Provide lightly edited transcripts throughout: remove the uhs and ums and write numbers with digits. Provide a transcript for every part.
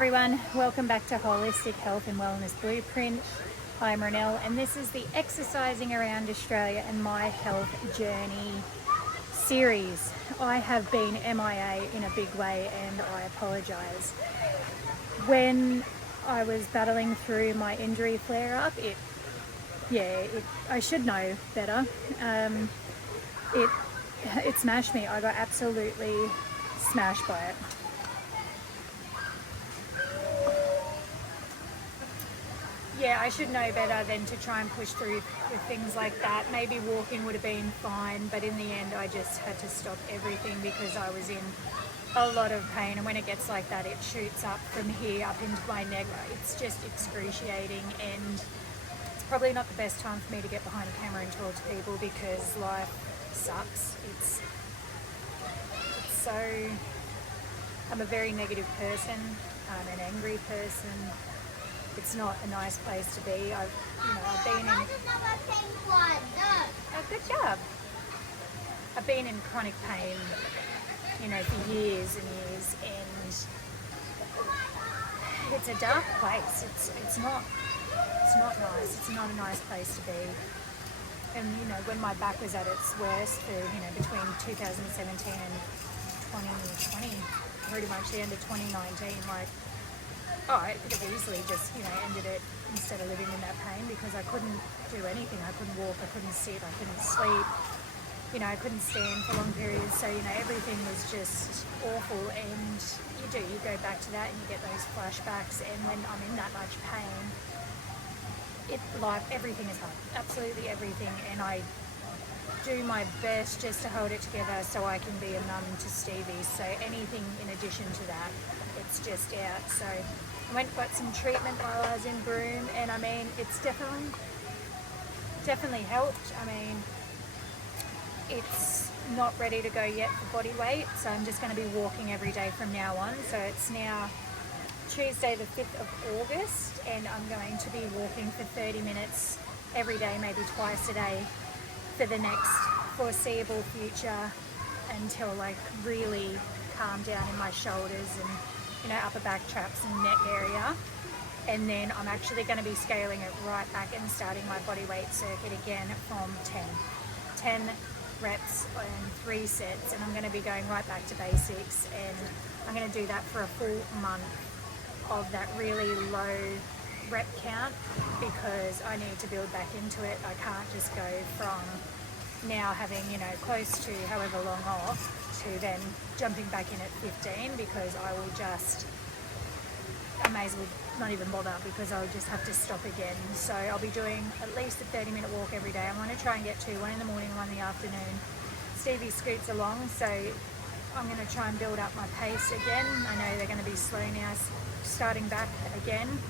everyone, welcome back to Holistic Health and Wellness Blueprint. I'm Ronelle and this is the Exercising Around Australia and My Health Journey series. I have been MIA in a big way and I apologise. When I was battling through my injury flare-up, I should know better. It smashed me. I got absolutely smashed by it. Yeah, I should know better than to try and push through with things like that. Maybe walking would have been fine, but in the end I just had to stop everything because I was in a lot of pain, and when it gets like that it shoots up from here up into my neck. It's just excruciating, and it's probably not the best time for me to get behind a camera and talk to people because life sucks. It's so, I'm a very negative person, I'm an angry person. It's not a nice place to be. I've been in. Oh, good job. I've been in chronic pain, for years and years, and it's a dark place. It's not nice. It's not a nice place to be. And when my back was at its worst for between 2017 and 2020, pretty much the end of 2019, I could have easily just, ended it instead of living in that pain because I couldn't do anything. I couldn't walk, I couldn't sit, I couldn't sleep, I couldn't stand for long periods. So, everything was just awful, and you go back to that and you get those flashbacks, and when I'm in that much pain, everything is hard, absolutely everything, and I do my best just to hold it together so I can be a mum to Stevie. So anything in addition to that, it's just out. So I went and got some treatment while I was in Broome, and it's definitely helped. It's not ready to go yet for body weight, so I'm just going to be walking every day from now on. So it's now Tuesday the 5th of August, and I'm going to be walking for 30 minutes every day, maybe twice a day, for the next foreseeable future until I really calm down in my shoulders and upper back traps and neck area. And then I'm actually going to be scaling it right back and starting my body weight circuit again from 10 reps and 3 sets, and I'm going to be going right back to basics, and I'm going to do that for a full month of that really low rep count because I need to build back into it. I can't just go from now having close to however long off to then jumping back in at 15 because I may as well not even bother because I'll just have to stop again. So I'll be doing at least a 30-minute walk every day. I want to try and get to one in the morning, one in the afternoon. Stevie scoots along, so I'm going to try and build up my pace again. I know they're going to be slow now, starting back again.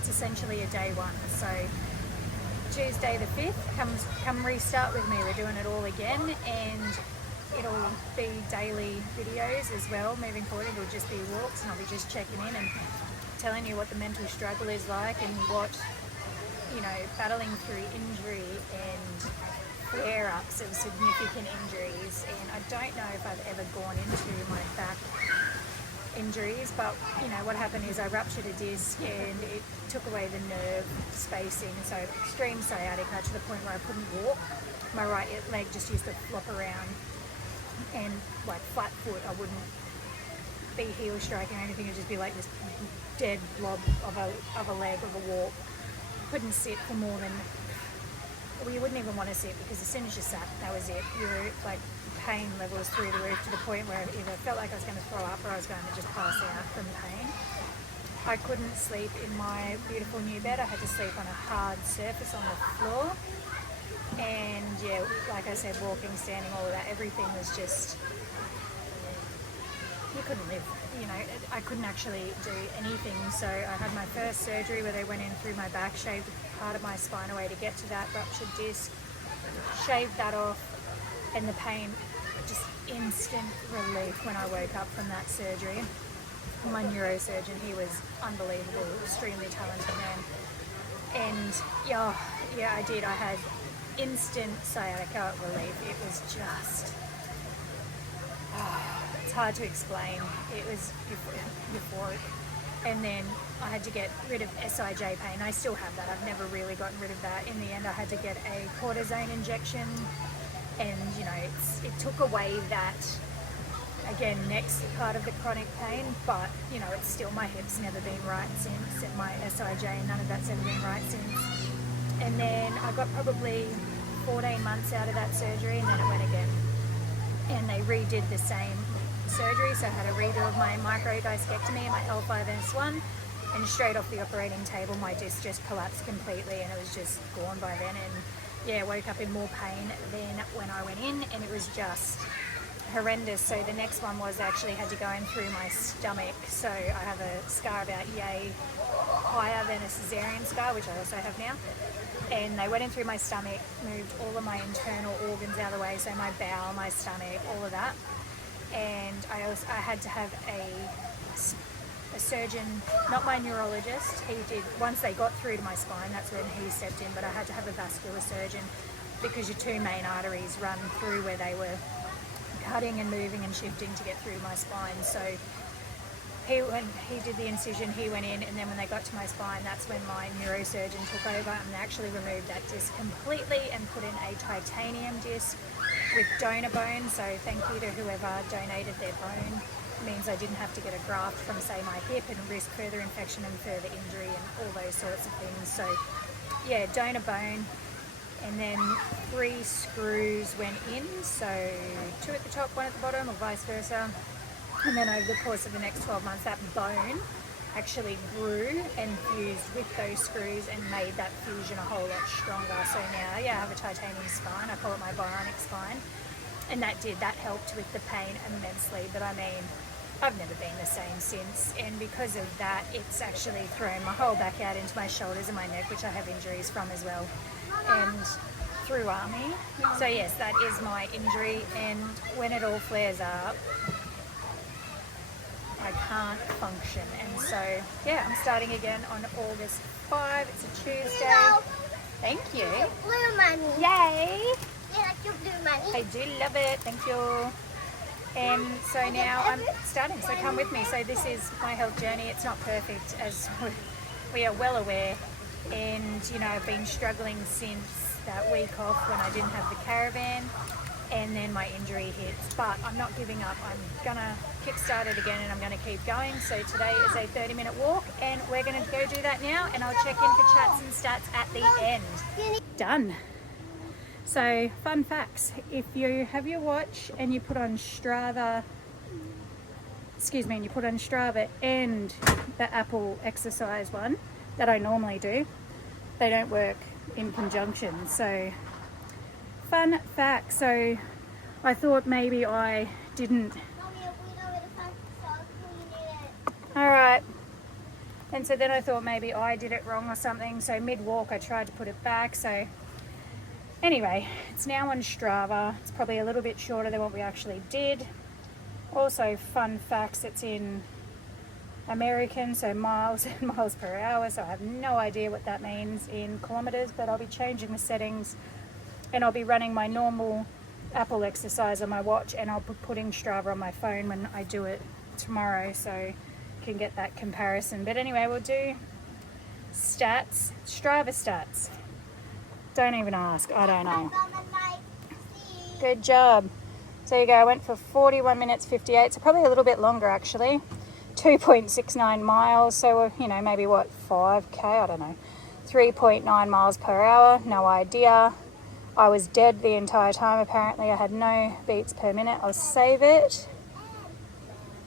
It's essentially a day one. So Tuesday the 5th, come restart with me. We're doing it all again, and it'll be daily videos as well moving forward. It'll just be walks, and I'll be just checking in and telling you what the mental struggle is like and what, battling through injury and flare-ups of significant injuries. And I don't know if I've ever gone into my back injuries, but what happened is I ruptured a disc and it took away the nerve spacing, so extreme sciatica to the point where I couldn't walk. My right leg just used to flop around, and like flat foot, I wouldn't be heel striking or anything. It'd just be like this dead blob of a leg of a walk. Couldn't sit for more than, you wouldn't even want to sit because as soon as you sat, that was it. You were like pain levels through the roof to the point where I either felt like I was going to throw up or I was going to just pass out from pain. I couldn't sleep in my beautiful new bed. I had to sleep on a hard surface on the floor. And yeah, like I said, walking, standing, all of that, everything was just, you couldn't live. I couldn't actually do anything. So I had my first surgery where they went in through my back, shaved part of my spine away to get to that ruptured disc, shaved that off, and the pain, just instant relief when I woke up from that surgery. My neurosurgeon, he was unbelievable, extremely talented man. And yeah, I did. I had instant sciatica relief. It was just, it's hard to explain. It was euphoric. and then I had to get rid of SIJ pain. I still have that. I've never really gotten rid of that. In the end, I had to get a cortisone injection, and you know, it took away that, again, next part of the chronic pain, but you know, it's still, my hip's never been right since, and my SIJ, none of that's ever been right since. And then I got probably 14 months out of that surgery, and then it went again. And they redid the same surgery, so I had a redo of my microdiscectomy, my L5S1, and straight off the operating table my disc just collapsed completely, and it was just gone by then. And yeah, woke up in more pain than when I went in, and it was just horrendous. So the next one was, I actually had to go in through my stomach, so I have a scar about yay higher than a cesarean scar, which I also have now. And they went in through my stomach, moved all of my internal organs out of the way, so my bowel, my stomach, all of that. And I had to have a surgeon, not my neurologist. He did, once they got through to my spine, that's when he stepped in, but I had to have a vascular surgeon, because your two main arteries run through where they were cutting and moving and shifting to get through my spine. So when he did the incision, he went in, and then when they got to my spine, that's when my neurosurgeon took over, and they actually removed that disc completely and put in a titanium disc with donor bone. So thank you to whoever donated their bone. It means I didn't have to get a graft from, say, my hip and risk further infection and further injury and all those sorts of things. So yeah, donor bone. And then 3 screws went in, so 2 at the top, 1 at the bottom, or vice versa. And then over the course of the next 12 months, that bone actually grew and fused with those screws and made that fusion a whole lot stronger. So now, yeah, I have a titanium spine. I call it my bionic spine. And that helped with the pain immensely. But I mean, I've never been the same since. And because of that, it's actually thrown my whole back out into my shoulders and my neck, which I have injuries from as well. And through army. So yes, that is my injury. And when it all flares up, I can't function. And so yeah, I'm starting again on August 5. It's a Tuesday. Thank you. Blue money. Yay! You like your blue money? I do love it. Thank you. And so now I'm starting. So come with me. So this is my health journey. It's not perfect, as we are well aware. And you know, I've been struggling since that week off when I didn't have the caravan, and then my injury hits. But I'm not giving up. I'm gonna kickstart it again, and I'm gonna keep going. So today is a 30-minute walk, and we're gonna go do that now, and I'll check in for chats and stats at the end. Done. So fun facts: if you have your watch and you put on Strava, and you put on Strava and the Apple exercise one that I normally do, they don't work in conjunction. So fun fact. So I thought maybe I didn't. All right. And so then I thought maybe I did it wrong or something. So mid-walk I tried to put it back. So anyway, it's now on Strava. It's probably a little bit shorter than what we actually did. Also, fun facts, it's in American, so miles and miles per hour. So I have no idea what that means in kilometers, but I'll be changing the settings, and I'll be running my normal Apple exercise on my watch, and I'll be putting Strava on my phone when I do it tomorrow, so you can get that comparison. But anyway, we'll do stats, Strava stats. Don't even ask, I don't know. Good job. So you go, I went for 41 minutes 58, so probably a little bit longer actually. 2.69 miles, so you know, maybe what, 5k, I don't know. 3.9 miles per hour, no idea. I was dead the entire time apparently. I had no beats per minute. I'll save it.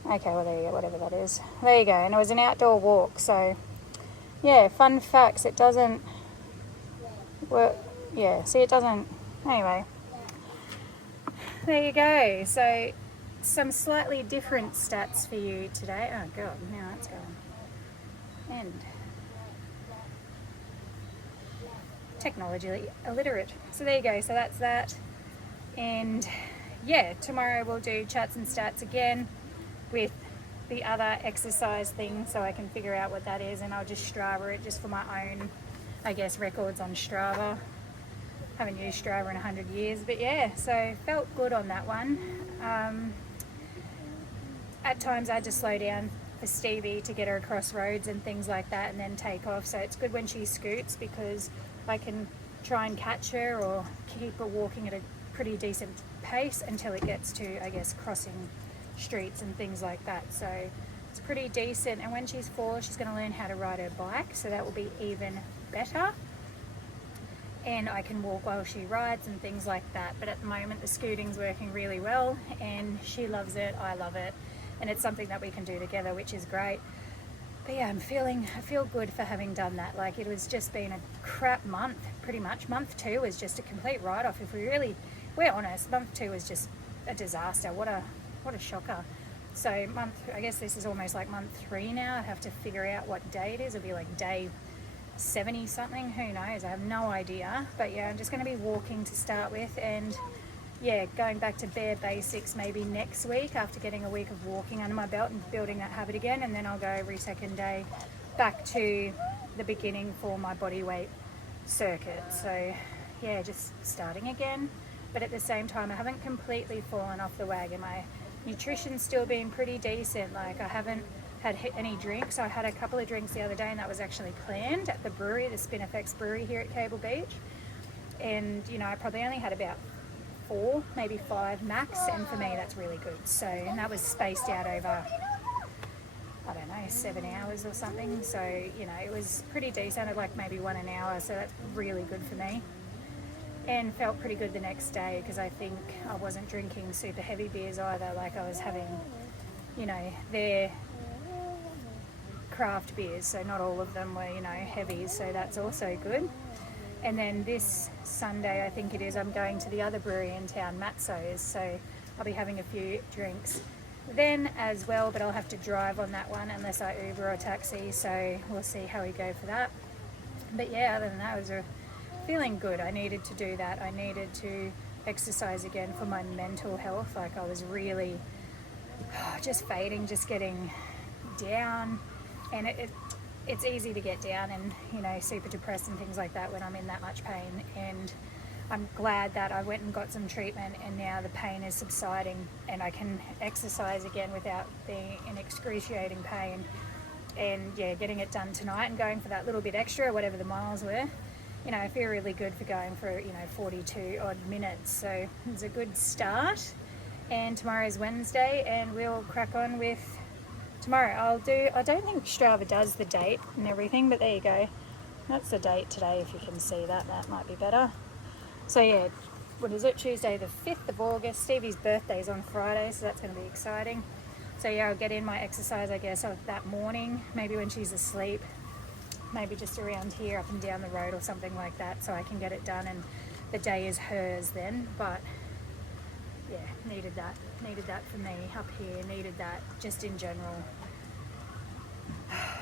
Okay, well there you go, whatever that is. There you go, and it was an outdoor walk. So yeah, fun facts, it doesn't work. Yeah, see, it doesn't, anyway. There you go. So some slightly different stats for you today. Oh god, now it's going. And technologically illiterate. So there you go, so that's that. And yeah, tomorrow we'll do chats and stats again with the other exercise thing, so I can figure out what that is, and I'll just Strava it just for my own, I guess, records on Strava. Haven't used Strava in 100 years, but yeah, so felt good on that one. At times I had to slow down for Stevie to get her across roads and things like that and then take off. So it's good when she scoots because I can try and catch her or keep her walking at a pretty decent pace until it gets to, I guess, crossing streets and things like that. So it's pretty decent. And when she's 4, she's going to learn how to ride her bike, so that will be even better. And I can walk while she rides and things like that. But at the moment the scooting's working really well and she loves it, I love it, and it's something that we can do together, which is great. But yeah, I feel good for having done that. Like, it was just been a crap month, pretty much. Month 2 was just a complete write-off. If we're honest, month 2 was just a disaster. What a shocker. So I guess this is almost like month 3 now. I have to figure out what day it is. It'll be like day 70 something, who knows, I have no idea. But yeah, I'm just going to be walking to start with, and yeah, going back to bare basics maybe next week after getting a week of walking under my belt and building that habit again, and then I'll go every second day back to the beginning for my body weight circuit. So yeah, just starting again, but at the same time I haven't completely fallen off the wagon. My nutrition's still been pretty decent. Like, I haven't had any drinks. I had a couple of drinks the other day, and that was actually planned at the brewery, the Spinifex brewery here at Cable Beach. And you know, I probably only had about 4, maybe 5 max, and for me that's really good. So, and that was spaced out over, I don't know, 7 hours or something. So, you know, it was pretty decent. I'd like maybe 1 an hour, so that's really good for me. And felt pretty good the next day because I think I wasn't drinking super heavy beers either. Like, I was having, you know, their craft beers, so not all of them were, you know, heavies, so that's also good. And then this Sunday, I think it is, I'm going to the other brewery in town, Matzo's, so I'll be having a few drinks then as well, but I'll have to drive on that one unless I Uber or taxi, so we'll see how we go for that. But yeah, other than that, I was feeling good. I needed to do that. I needed to exercise again for my mental health. Like, I was really just fading, just getting down. And it's easy to get down and, you know, super depressed and things like that when I'm in that much pain. And I'm glad that I went and got some treatment, and now the pain is subsiding and I can exercise again without being in excruciating pain. And yeah, getting it done tonight and going for that little bit extra, whatever the miles were, you know, I feel really good for going for, you know, 42 odd minutes. So it's a good start. And tomorrow's Wednesday, and we'll crack on with tomorrow. I don't think Strava does the date and everything, but there you go. That's the date today, if you can see that. That might be better. So yeah, what is it? Tuesday the 5th of August. Stevie's birthday's on Friday, so that's going to be exciting. So yeah, I'll get in my exercise, I guess, that morning, maybe when she's asleep, maybe just around here, up and down the road or something like that, so I can get it done and the day is hers then. But yeah, needed that for me up here, needed that just in general.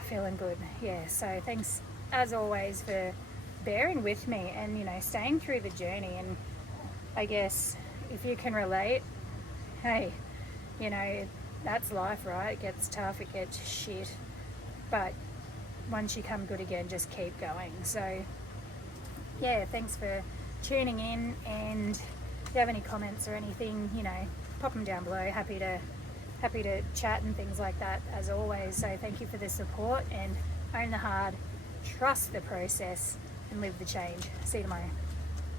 Feeling good. Yeah, so thanks as always for bearing with me and, you know, staying through the journey. And I guess if you can relate, hey, you know, that's life, right? It gets tough, it gets shit, but once you come good again, just keep going. So yeah, thanks for tuning in, and if you have any comments or anything, you know, pop them down below. Happy to chat and things like that as always. So thank you for the support, and own the hard, trust the process, and live the change. See you tomorrow.